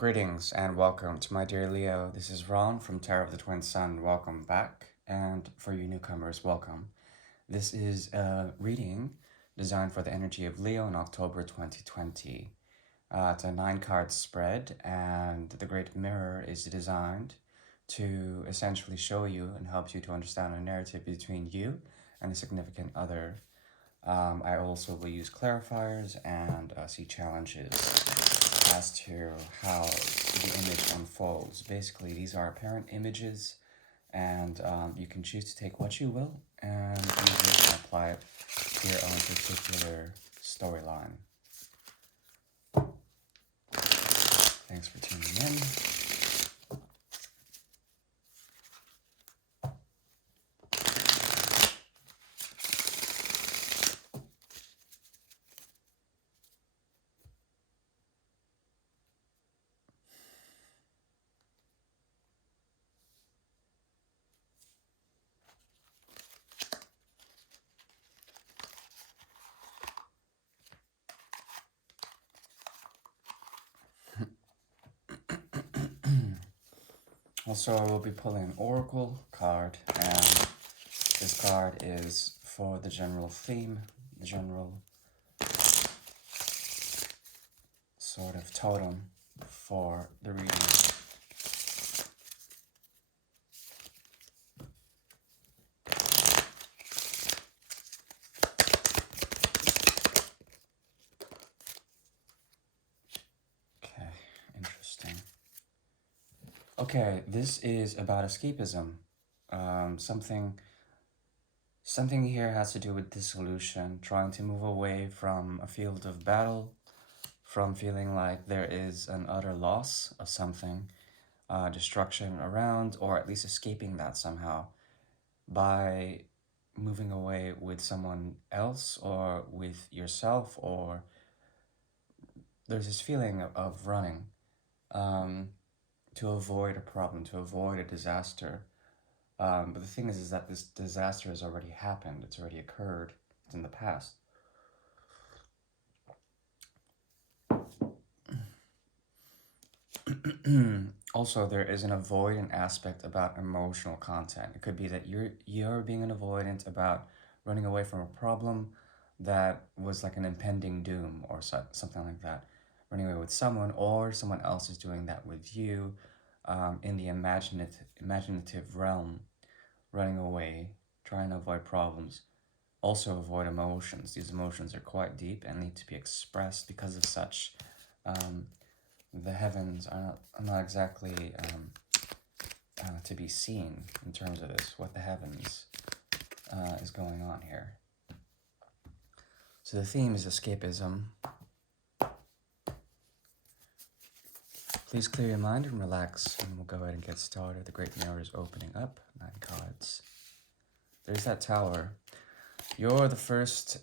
Greetings and welcome to my dear Leo. This is Ron from Tarot of the Twin Sun. Welcome back. And for you newcomers, welcome. This is a reading designed for the energy of Leo in October 2020. It's a 9-card spread, and the Great Mirror is designed to essentially show you and help you to understand a narrative between you and a significant other. I also will use clarifiers and see challenges as to how the image unfolds. Basically, these are apparent images, and you can choose to take what you will and use it and apply it to your own particular storyline. Thanks for tuning in. Also, I will be pulling an Oracle card, and this card is for the general theme, the general sort of totem for the reading. Okay, interesting. Okay, this is about escapism. Something here has to do with dissolution, trying to move away from a field of battle, from feeling like there is an utter loss of something, destruction around, or at least escaping that somehow by moving away with someone else or with yourself, or there's this feeling of running to avoid a problem, to avoid a disaster. But the thing is that this disaster has already happened. It's already occurred. It's in the past. Also, there is an avoidant aspect about emotional content. It could be that you're being an avoidant about running away from a problem that was like an impending doom or something like that. Running away with someone, or someone else is doing that with you in the imaginative realm. Running away, trying to avoid problems. Also avoid emotions. These emotions are quite deep and need to be expressed. Because of such, the heavens are not exactly to be seen in terms of this, what the heavens is going on here. So the theme is escapism. Please clear your mind and relax, and we'll go ahead and get started. The Great Mirror is opening up. 9 cards. There's that Tower. You're the first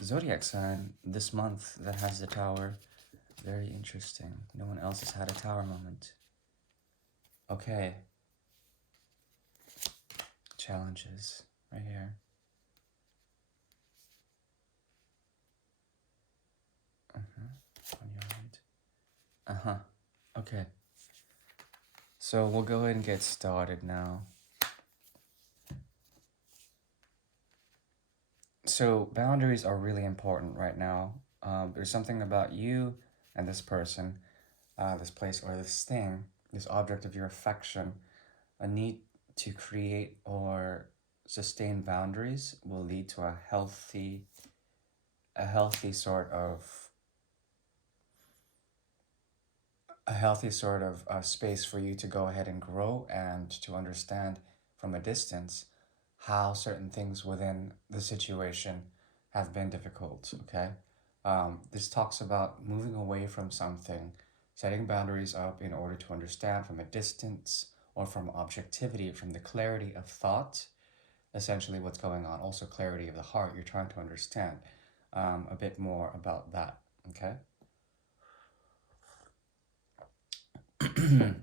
zodiac sign this month that has the Tower. Very interesting. No one else has had a Tower moment. Okay. Challenges right here. On your right. Okay. So we'll go ahead and get started now. So boundaries are really important right now. There's something about you and this person, this place or this thing, this object of your affection. A need to create or sustain boundaries will lead to a healthy sort of space for you to go ahead and grow and to understand from a distance how certain things within the situation have been difficult. Okay, this talks about moving away from something, setting boundaries up in order to understand from a distance or from objectivity, from the clarity of thought, essentially what's going on. Also clarity of the heart. You're trying to understand a bit more about that. Okay.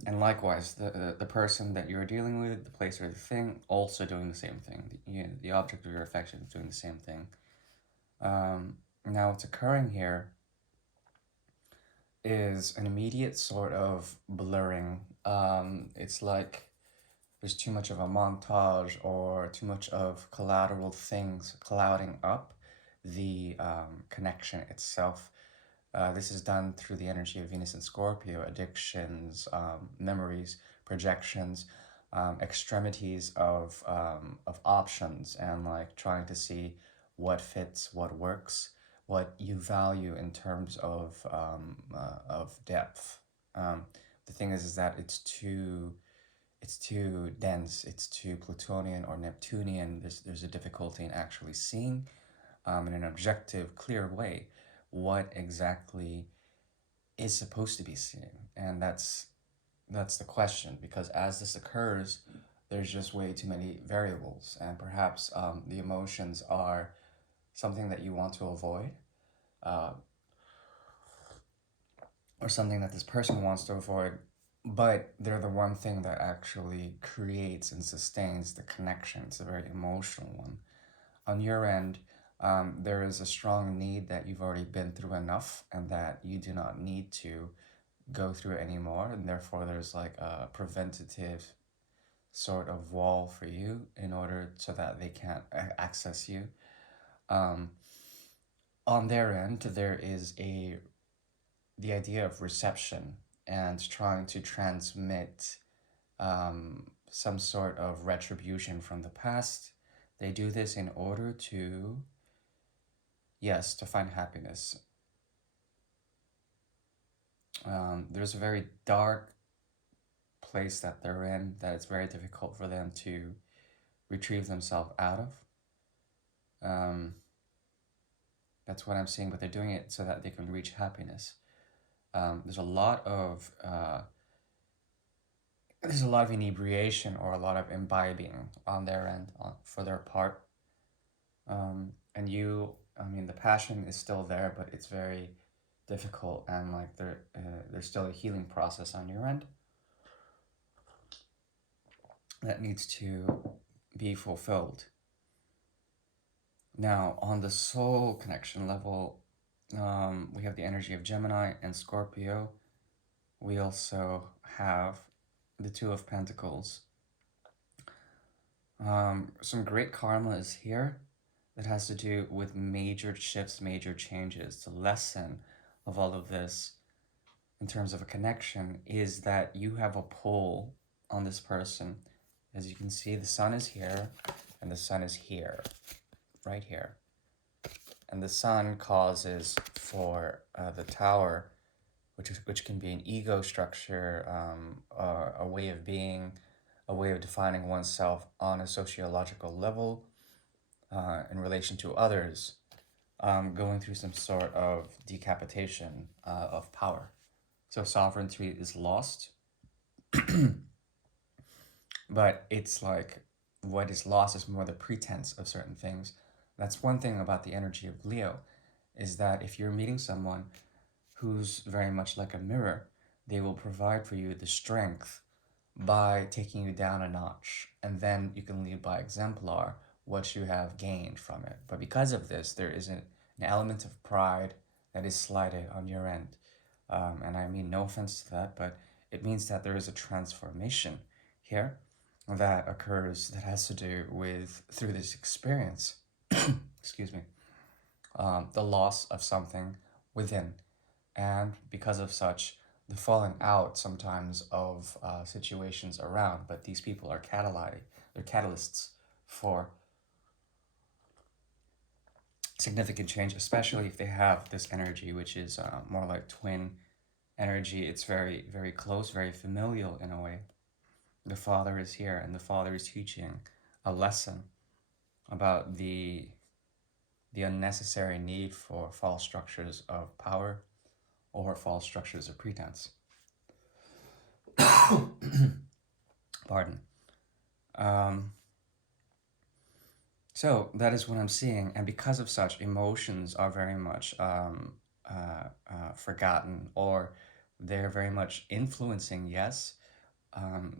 And likewise, the person that you're dealing with, the place or the thing, also doing the same thing. The object of your affection is doing the same thing. Now, what's occurring here is an immediate sort of blurring. It's like there's too much of a montage or too much of collateral things clouding up the connection itself. This is done through the energy of Venus and Scorpio, addictions, memories, projections, extremities of options, and like trying to see what fits, what works, what you value in terms of depth. The thing is that it's too dense, it's too Plutonian or Neptunian. There's a difficulty in actually seeing in an objective, clear way what exactly is supposed to be seen. And that's the question, because as this occurs, there's just way too many variables, and perhaps the emotions are something that you want to avoid, uh, or something that this person wants to avoid, but they're the one thing that actually creates and sustains the connection. It's a very emotional one. On your end, there is a strong need that you've already been through enough and that you do not need to go through anymore, and therefore there's like a preventative sort of wall for you in order so that they can't access you. Um, on their end, there is the idea of reception and trying to transmit some sort of retribution from the past. They do this in order to, yes, to find happiness. There's a very dark place that they're in that it's very difficult for them to retrieve themselves out of. That's what I'm seeing, but they're doing it so that they can reach happiness. There's a lot of inebriation or a lot of imbibing on their end, for their part. And you, I mean, the passion is still there, but it's very difficult, and like there's still a healing process on your end that needs to be fulfilled. Now, on the soul connection level, we have the energy of Gemini and Scorpio. We also have the Two of Pentacles. Some great karma is here that has to do with major shifts, major changes. The lesson of all of this in terms of a connection is that you have a pull on this person. As you can see, the sun is here and the sun is here, right here. And the sun causes for the tower, which can be an ego structure, a way of being, a way of defining oneself on a sociological level in relation to others, going through some sort of decapitation of power. So sovereignty is lost, but it's like what is lost is more the pretense of certain things. That's one thing about the energy of Leo, is that if you're meeting someone who's very much like a mirror, they will provide for you the strength by taking you down a notch, and then you can lead by exemplar what you have gained from it. But because of this, there is an element of pride that is slighted on your end. And I mean no offense to that, but it means that there is a transformation here that occurs that has to do with, through this experience, excuse me, the loss of something within. And because of such, the falling out sometimes of situations around, but these people are they're catalysts for significant change, especially if they have this energy, which is more like twin energy. It's very, very close, very familial in a way. The father is here, and the father is teaching a lesson about the unnecessary need for false structures of power or false structures of pretense. Pardon. So that is what I'm seeing, and because of such, emotions are very much forgotten, or they're very much influencing, yes,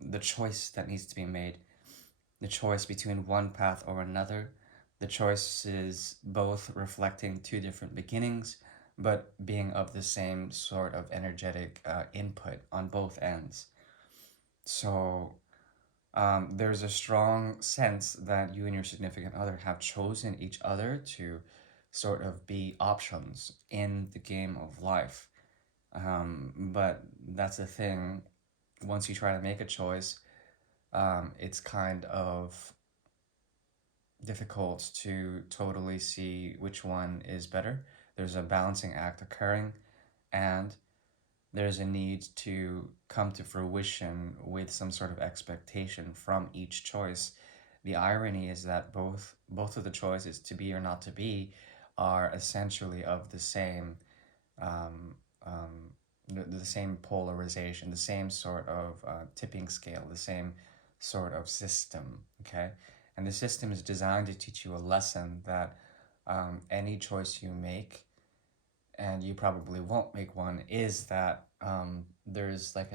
the choice that needs to be made, the choice between one path or another. The choice is both reflecting two different beginnings, but being of the same sort of energetic input on both ends. So there's a strong sense that you and your significant other have chosen each other to sort of be options in the game of life. But that's the thing. Once you try to make a choice, it's kind of difficult to totally see which one is better. There's a balancing act occurring, and there's a need to come to fruition with some sort of expectation from each choice. The irony is that both of the choices, to be or not to be, are essentially of the same um, um, the same polarization, the same sort of tipping scale, the same sort of system. Okay, and the system is designed to teach you a lesson that any choice you make, and you probably won't make one, is that there's like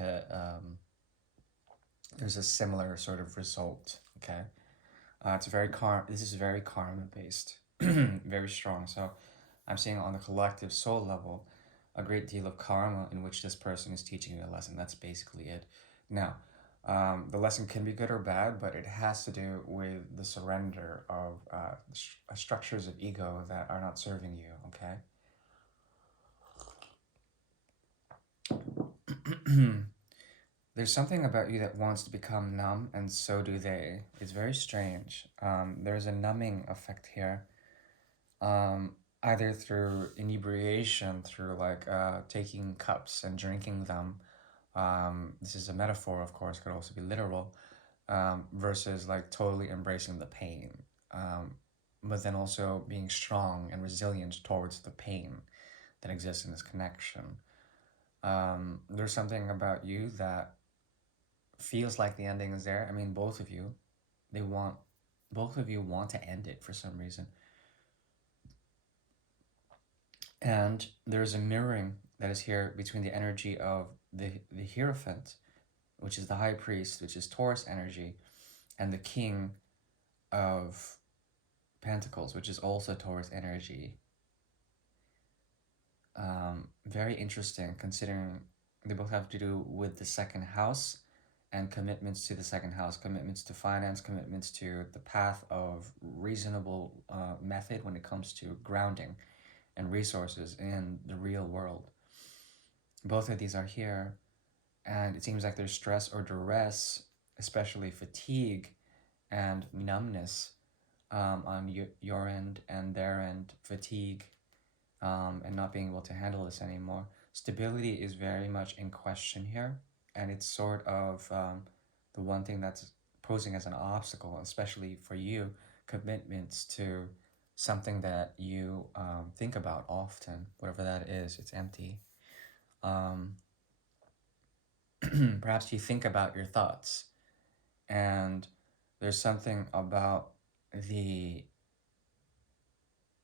there's a similar sort of result. Okay, it's very This is very karma based, very strong. So I'm seeing on the collective soul level a great deal of karma in which this person is teaching you a lesson. That's basically it. Now, the lesson can be good or bad, but it has to do with the surrender of structures of ego that are not serving you. Okay. There's something about you that wants to become numb, and so do they. It's very strange. There's a numbing effect here, either through inebriation, through like taking cups and drinking them. This is a metaphor, of course, could also be literal, versus like totally embracing the pain, but then also being strong and resilient towards the pain that exists in this connection. There's something about you that feels like the ending is there. I mean, they want, both of you want to end it for some reason. And there's a mirroring that is here between the energy of the Hierophant, which is the high priest, which is Taurus energy, and the king of Pentacles, which is also Taurus energy. Very interesting, considering they both have to do with the second house and commitments to the second house, commitments to finance, commitments to the path of reasonable method when it comes to grounding and resources in the real world. Both of these are here, and it seems like there's stress or duress, especially fatigue and numbness on your end and their end, fatigue and not being able to handle this anymore. Stability is very much in question here, and it's sort of the one thing that's posing as an obstacle, especially for you, commitments to something that you think about often, whatever that is. It's empty. Um, Perhaps you think about your thoughts, and there's something about the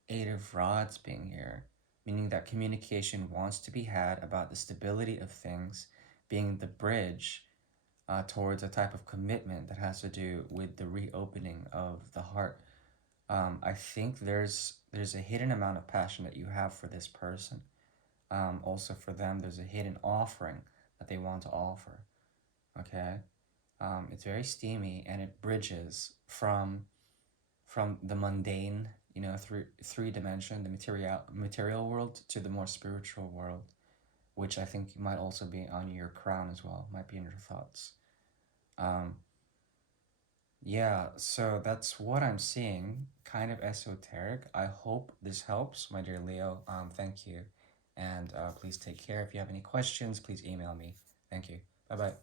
Eight of Rods being here, meaning that communication wants to be had about the stability of things, being the bridge towards a type of commitment that has to do with the reopening of the heart. I think there's a hidden amount of passion that you have for this person. Also for them, there's a hidden offering that they want to offer. Okay, it's very steamy, and it bridges from the mundane, three dimension, the material world, to the more spiritual world, which I think might also be on your crown as well, might be in your thoughts. Um, yeah, so that's what I'm seeing, kind of esoteric. I hope this helps, my dear Leo. Thank you, and please take care. If you have any questions, please email me. Thank you. Bye bye.